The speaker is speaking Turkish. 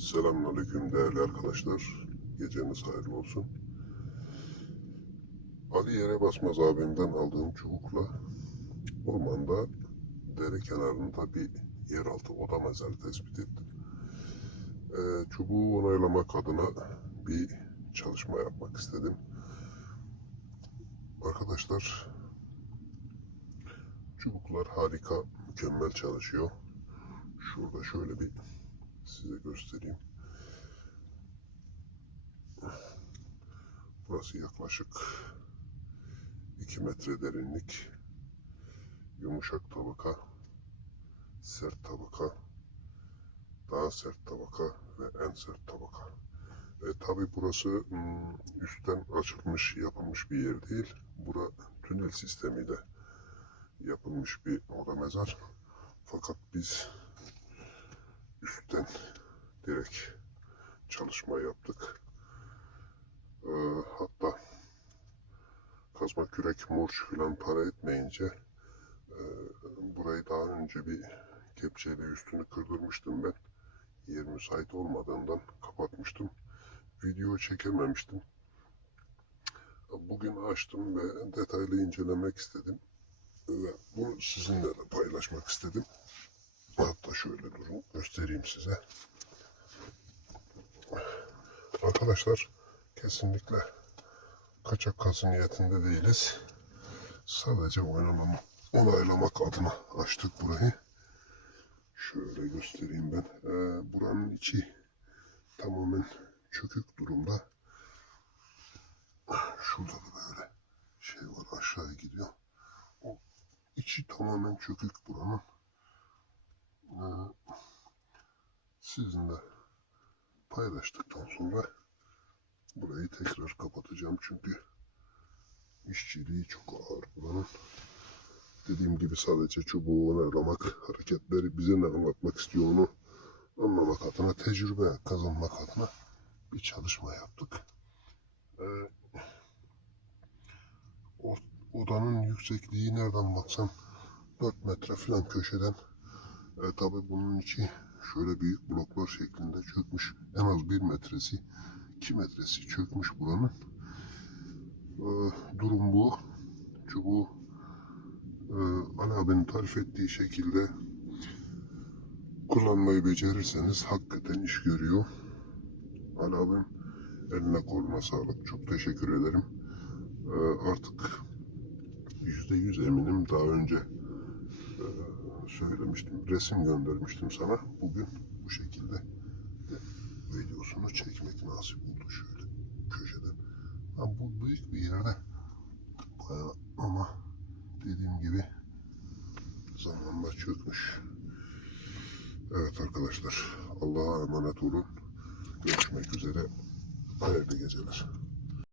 Selamünaleyküm değerli arkadaşlar. Geceniz hayırlı olsun. Ali Yere Basmaz abimden aldığım çubukla ormanda dere kenarında bir yeraltı oda mezarı tespit ettim. Ee, çubuğu onaylamak adına bir çalışma yapmak istedim. Arkadaşlar çubuklar harika, mükemmel çalışıyor. Şurada şöyle bir size göstereyim. Burası yaklaşık 2 metre derinlik. Yumuşak tabaka, sert tabaka, daha sert tabaka ve en sert tabaka. E, tabi burası hmm, üstten açılmış, yapılmış bir yer değil. Bura tünel sistemiyle yapılmış bir oda mezar. Fakat biz üstten direkt çalışma yaptık. Ee, hatta kazma kürek morç falan para etmeyince e, burayı daha önce bir kepçeyle üstünü kırdırmıştım ben. Yer müsait olmadığından kapatmıştım. Video çekememiştim. Bugün açtım ve detaylı incelemek istedim. Ve bunu sizinle de paylaşmak istedim. Göstereyim size. Arkadaşlar kesinlikle kaçak kazı niyetinde değiliz. Sadece oynamam, onaylamak adına açtık burayı. Şöyle göstereyim ben. Ee, buranın içi tamamen çökük durumda. Şurada da böyle şey var aşağıya gidiyor. O içi tamamen çökük buranın. Ee, sizinle paylaştıktan sonra burayı tekrar kapatacağım çünkü işçiliği çok ağır buranın. Dediğim gibi sadece çubuğu onaylamak, hareketleri bize ne anlatmak istiyor onu anlamak adına, tecrübe kazanmak adına bir çalışma yaptık. Ee, odanın yüksekliği nereden baksam 4 metre falan köşeden e, tabi bunun içi şöyle büyük bloklar şeklinde çökmüş. En az bir metresi, iki metresi çökmüş buranın. E, durum bu. Çubuğu e, Ali abinin tarif ettiği şekilde kullanmayı becerirseniz hakikaten iş görüyor. Ali abim eline koluna sağlık. Çok teşekkür ederim. E, artık yüzde yüz eminim daha önce söylemiştim. Resim göndermiştim sana. Bugün bu şekilde de videosunu çekmek nasip oldu şöyle köşeden. Ha, bu büyük bir yerde bayağı ama dediğim gibi zamanla çökmüş. Evet arkadaşlar Allah'a emanet olun. Görüşmek üzere. Hayırlı geceler.